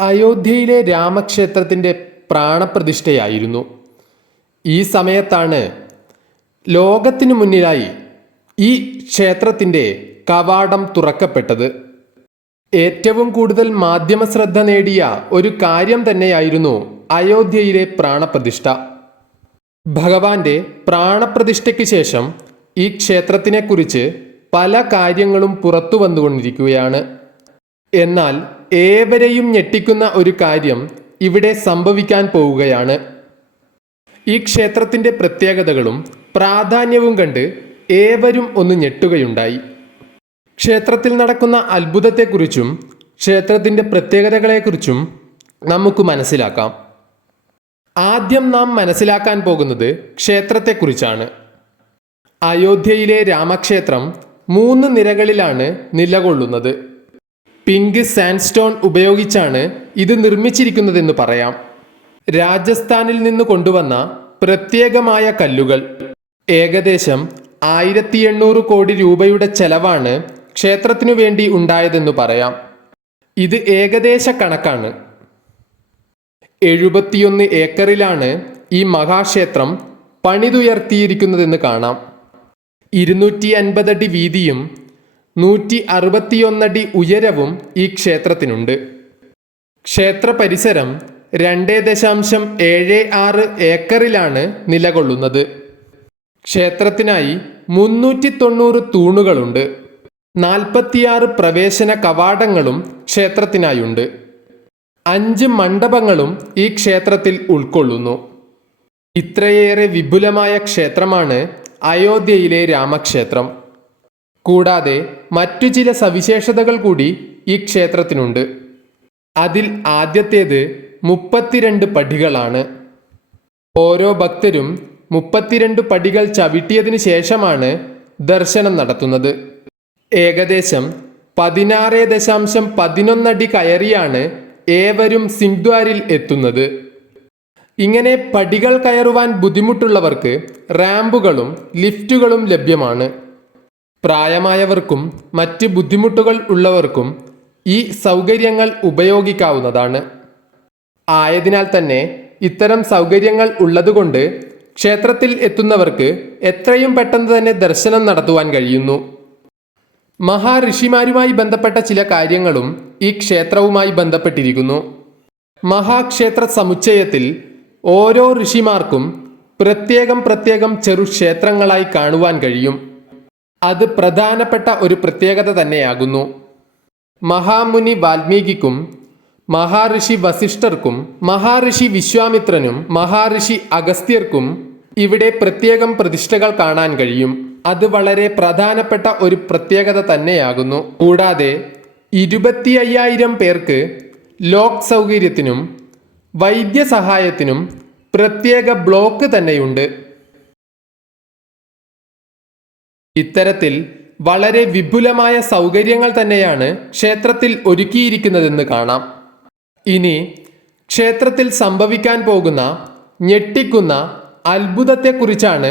അയോധ്യയിലെ രാമക്ഷേത്രത്തിന്റെ പ്രാണപ്രതിഷ്ഠയായിരുന്നു. ഈ സമയത്താണ് ലോകത്തിനു മുന്നിലായി ഈ ക്ഷേത്രത്തിന്റെ കവാടം തുറക്കപ്പെട്ടത്. ഏറ്റവും കൂടുതൽ മാധ്യമ ശ്രദ്ധ നേടിയ ഒരു കാര്യം തന്നെയായിരുന്നു അയോധ്യയിലെ പ്രാണപ്രതിഷ്ഠ. ഭഗവാന്റെ പ്രാണപ്രതിഷ്ഠയ്ക്ക് ശേഷം ഈ ക്ഷേത്രത്തിനെക്കുറിച്ച് പല കാര്യങ്ങളും പുറത്തു വന്നുകൊണ്ടിരിക്കുകയാണ്. എന്നാൽ ഏവരെയും ഞെട്ടിക്കുന്ന ഒരു കാര്യം ഇവിടെ സംഭവിക്കാൻ പോവുകയാണ്. ഈ ക്ഷേത്രത്തിന്റെ പ്രത്യേകതകളും പ്രാധാന്യവും കണ്ട് ഏവരും ഒന്ന് ഞെട്ടുകയുണ്ടായി. ക്ഷേത്രത്തിൽ നടക്കുന്ന അത്ഭുതത്തെക്കുറിച്ചും ക്ഷേത്രത്തിന്റെ പ്രത്യേകതകളെക്കുറിച്ചും നമുക്ക് മനസ്സിലാക്കാം. ആദ്യം നാം മനസ്സിലാക്കാൻ പോകുന്നത് ക്ഷേത്രത്തെക്കുറിച്ചാണ്. അയോധ്യയിലെ രാമക്ഷേത്രം മൂന്ന് നിരകളിലാണ് നിലകൊള്ളുന്നത്. പിങ്ക് സാൻഡ്സ്റ്റോൺ ഉപയോഗിച്ചാണ് ഇത് നിർമ്മിച്ചിരിക്കുന്നതെന്ന് പറയാം. രാജസ്ഥാനിൽ നിന്ന് കൊണ്ടുവന്ന പ്രത്യേകമായ കല്ലുകൾ. ഏകദേശം ആയിരത്തി എണ്ണൂറ് കോടി രൂപയുടെ ചെലവാണ് ക്ഷേത്രത്തിനു വേണ്ടി ഉണ്ടായതെന്ന് പറയാം. ഇത് ഏകദേശ കണക്കാണ്. എഴുപത്തിയൊന്ന് ഏക്കറിലാണ് ഈ മഹാക്ഷേത്രം പണിതുയർത്തിയിരിക്കുന്നതെന്ന് കാണാം. ഇരുന്നൂറ്റി അൻപതടി വീതിയും നൂറ്റി അറുപത്തിയൊന്നടി ഉയരവും ഈ ക്ഷേത്രത്തിനുണ്ട്. ക്ഷേത്ര പരിസരം രണ്ട് ദശാംശം ഏഴ് ആറ് ഏക്കറിലാണ് നിലകൊള്ളുന്നത്. ക്ഷേത്രത്തിനായി മുന്നൂറ്റി തൊണ്ണൂറ് തൂണുകളുണ്ട്. നാൽപ്പത്തിയാറ് പ്രവേശന കവാടങ്ങളും ക്ഷേത്രത്തിനായുണ്ട്. അഞ്ച് മണ്ഡപങ്ങളും ഈ ക്ഷേത്രത്തിൽ ഉൾക്കൊള്ളുന്നു. ഇത്രയേറെ വിപുലമായ ക്ഷേത്രമാണ് അയോധ്യയിലെ രാമക്ഷേത്രം. കൂടാതെ മറ്റു ചില സവിശേഷതകൾ കൂടി ഈ ക്ഷേത്രത്തിനുണ്ട്. അതിൽ ആദ്യത്തേത് മുപ്പത്തിരണ്ട് പടികളാണ്. ഓരോ ഭക്തരും മുപ്പത്തിരണ്ട് പടികൾ ചവിട്ടിയതിനു ശേഷമാണ് ദർശനം നടത്തുന്നത്. ഏകദേശം പതിനാറ് ദശാംശം പതിനൊന്നടി കയറിയാണ് ഏവരും സിംഗ്ദ്വാരിൽ എത്തുന്നത്. ഇങ്ങനെ പടികൾ കയറുവാൻ ബുദ്ധിമുട്ടുള്ളവർക്ക് റാമ്പുകളും ലിഫ്റ്റുകളും ലഭ്യമാണ്. പ്രായമായവർക്കും മറ്റ് ബുദ്ധിമുട്ടുകൾ ഉള്ളവർക്കും ഈ സൗകര്യങ്ങൾ ഉപയോഗിക്കാവുന്നതാണ്. ആയതിനാൽ തന്നെ ഇത്തരം സൗകര്യങ്ങൾ ഉള്ളതുകൊണ്ട് ക്ഷേത്രത്തിൽ എത്തുന്നവർക്ക് എത്രയും പെട്ടെന്ന് തന്നെ ദർശനം നടത്തുവാൻ കഴിയുന്നു. മഹാഋഷിമാരുമായി ബന്ധപ്പെട്ട ചില കാര്യങ്ങളും ഈ ക്ഷേത്രവുമായി ബന്ധപ്പെട്ടിരിക്കുന്നു. മഹാക്ഷേത്ര സമുച്ചയത്തിൽ ഓരോ ഋഷിമാർക്കും പ്രത്യേകം പ്രത്യേകം ചെറു ക്ഷേത്രങ്ങളായി കാണുവാൻ കഴിയും. അത് പ്രധാനപ്പെട്ട ഒരു പ്രത്യേകത തന്നെയാകുന്നു. മഹാമുനി വാൽമീകിക്കും മഹാഋഷി വസിഷ്ഠർക്കും മഹാഋഷി വിശ്വാമിത്രനും മഹാഋഷി അഗസ്ത്യർക്കും ഇവിടെ പ്രത്യേകം പ്രതിഷ്ഠകൾ കാണാൻ കഴിയും. അത് വളരെ പ്രധാനപ്പെട്ട ഒരു പ്രത്യേകത തന്നെയാകുന്നു. കൂടാതെ ഇരുപത്തി അയ്യായിരം പേർക്ക് ലോക് സൗകര്യത്തിനും വൈദ്യസഹായത്തിനും പ്രത്യേക ബ്ലോക്ക് തന്നെയുണ്ട്. ഇത്തരത്തിൽ വളരെ വിപുലമായ സൗകര്യങ്ങൾ തന്നെയാണ് ക്ഷേത്രത്തിൽ ഒരുക്കിയിരിക്കുന്നതെന്ന് കാണാം. ഇനി ക്ഷേത്രത്തിൽ സംഭവിക്കാൻ പോകുന്ന ഞെട്ടിക്കുന്ന അത്ഭുതത്തെക്കുറിച്ചാണ്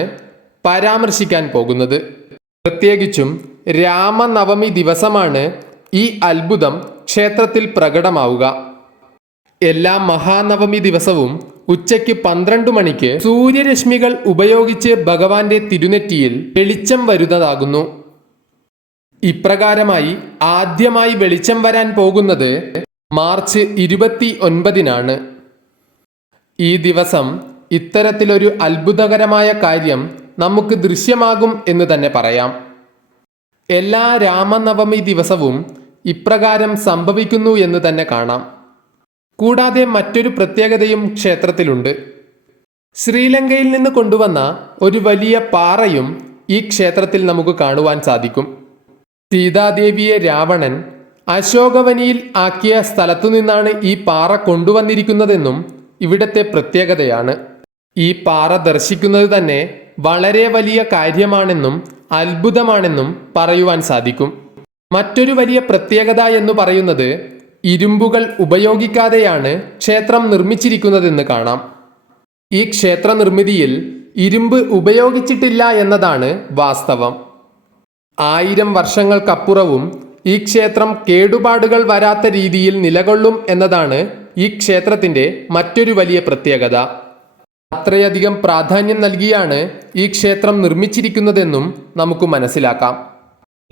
പരാമർശിക്കാൻ പോകുന്നത്. പ്രത്യേകിച്ചും രാമനവമി ദിവസമാണ് ഈ അത്ഭുതം ക്ഷേത്രത്തിൽ പ്രകടമാവുക. എല്ലാ മഹാനവമി ദിവസവും ഉച്ചയ്ക്ക് പന്ത്രണ്ട് മണിക്ക് സൂര്യരശ്മികൾ ഉപയോഗിച്ച് ഭഗവാന്റെ തിരുനെറ്റിയിൽ വെളിച്ചം വരുന്നതാകുന്നു. ഇപ്രകാരമായി ആദ്യമായി വെളിച്ചം വരാൻ പോകുന്നത് മാർച്ച് ഇരുപത്തി ഒൻപതിനാണ് ഈ ദിവസം ഇത്തരത്തിലൊരു അത്ഭുതകരമായ കാര്യം നമുക്ക് ദൃശ്യമാകും എന്ന് തന്നെ പറയാം. എല്ലാ രാമനവമി ദിവസവും ഇപ്രകാരം സംഭവിക്കുന്നു എന്ന് തന്നെ കാണാം. കൂടാതെ മറ്റൊരു പ്രത്യേകതയും ക്ഷേത്രത്തിലുണ്ട്. ശ്രീലങ്കയിൽ നിന്ന് കൊണ്ടുവന്ന ഒരു വലിയ പാറയും ഈ ക്ഷേത്രത്തിൽ നമുക്ക് കാണുവാൻ സാധിക്കും. സീതാദേവിയെ രാവണൻ അശോകവനിയിൽ ആക്കിയ സ്ഥലത്തു നിന്നാണ് ഈ പാറ കൊണ്ടുവന്നിരിക്കുന്നതെന്നും ഇവിടത്തെ പ്രത്യേകതയാണ്. ഈ പാറ ദർശിക്കുന്നത് തന്നെ വളരെ വലിയ കാര്യമാണെന്നും അത്ഭുതമാണെന്നും പറയുവാൻ സാധിക്കും. മറ്റൊരു വലിയ പ്രത്യേകത എന്ന് പറയുന്നത് ഇരുമ്പുകൾ ഉപയോഗിക്കാതെയാണ് ക്ഷേത്രം നിർമ്മിച്ചിരിക്കുന്നതെന്ന് കാണാം. ഈ ക്ഷേത്ര നിർമ്മിതിയിൽ ഇരുമ്പ് ഉപയോഗിച്ചിട്ടില്ല എന്നതാണ് വാസ്തവം. ആയിരം വർഷങ്ങൾക്കപ്പുറവും ഈ ക്ഷേത്രം കേടുപാടുകൾ വരാത്ത രീതിയിൽ നിലകൊള്ളും എന്നതാണ് ഈ ക്ഷേത്രത്തിന്റെ മറ്റൊരു വലിയ പ്രത്യേകത. അത്രയധികം പ്രാധാന്യം നൽകിയാണ് ഈ ക്ഷേത്രം നിർമ്മിച്ചിരിക്കുന്നതെന്നും നമുക്ക് മനസ്സിലാക്കാം.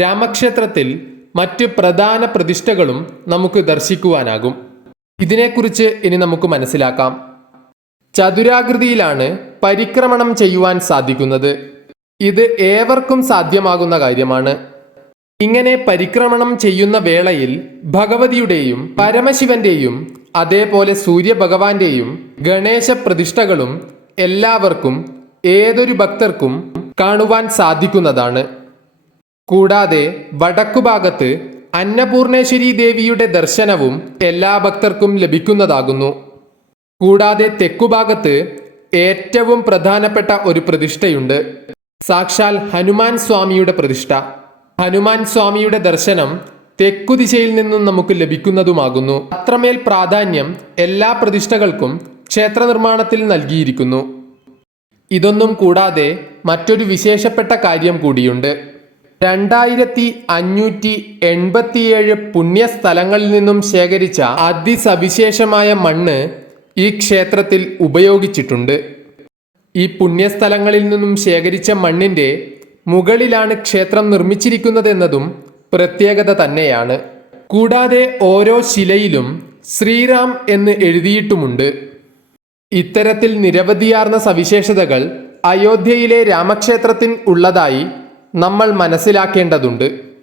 രാമക്ഷേത്രത്തിൽ മറ്റ് പ്രധാന പ്രതിഷ്ഠകളും നമുക്ക് ദർശിക്കുവാനാകും. ഇതിനെക്കുറിച്ച് ഇനി നമുക്ക് മനസ്സിലാക്കാം. ചതുരാകൃതിയിലാണ് പരിക്രമണം ചെയ്യുവാൻ സാധിക്കുന്നത്. ഇത് ഏവർക്കും സാധ്യമാകുന്ന കാര്യമാണ്. ഇങ്ങനെ പരിക്രമണം ചെയ്യുന്ന വേളയിൽ ഭഗവതിയുടെയും പരമശിവന്റെയും അതേപോലെ സൂര്യഭഗവാന്റെയും ഗണേശ പ്രതിഷ്ഠകളും എല്ലാവർക്കും ഏതൊരു ഭക്തർക്കും കാണുവാൻ സാധിക്കുന്നതാണ്. കൂടാതെ വടക്കുഭാഗത്ത് അന്നപൂർണേശ്വരി ദേവിയുടെ ദർശനവും എല്ലാ ഭക്തർക്കും ലഭിക്കുന്നതാകുന്നു. കൂടാതെ തെക്കുഭാഗത്ത് ഏറ്റവും പ്രധാനപ്പെട്ട ഒരു പ്രതിഷ്ഠയുണ്ട്. സാക്ഷാൽ ഹനുമാൻ സ്വാമിയുടെ പ്രതിഷ്ഠ. ഹനുമാൻ സ്വാമിയുടെ ദർശനം തെക്കുദിശയിൽ നിന്നും നമുക്ക് ലഭിക്കുന്നതുമാകുന്നു. അത്രമേൽ പ്രാധാന്യം എല്ലാ പ്രതിഷ്ഠകൾക്കും ക്ഷേത്ര നിർമ്മാണത്തിൽ നൽകിയിരിക്കുന്നു. ഇതൊന്നും കൂടാതെ മറ്റൊരു വിശേഷപ്പെട്ട കാര്യം കൂടിയുണ്ട്. രണ്ടായിരത്തി അഞ്ഞൂറ്റി എൺപത്തിയേഴ് പുണ്യസ്ഥലങ്ങളിൽ നിന്നും ശേഖരിച്ച അതിസവിശേഷമായ മണ്ണ് ഈ ക്ഷേത്രത്തിൽ ഉപയോഗിച്ചിട്ടുണ്ട്. ഈ പുണ്യസ്ഥലങ്ങളിൽ നിന്നും ശേഖരിച്ച മണ്ണിന്റെ മുകളിലാണ് ക്ഷേത്രം നിർമ്മിച്ചിരിക്കുന്നതെന്നതും പ്രത്യേകത തന്നെയാണ്. കൂടാതെ ഓരോ ശിലയിലും ശ്രീറാം എന്ന് എഴുതിയിട്ടുമുണ്ട്. ഇത്തരത്തിൽ നിരവധിയാർന്ന സവിശേഷതകൾ അയോധ്യയിലെ രാമക്ഷേത്രത്തിൽ ഉള്ളതായി നമ്മൾ മനസ്സിലാക്കേണ്ടതുണ്ട്.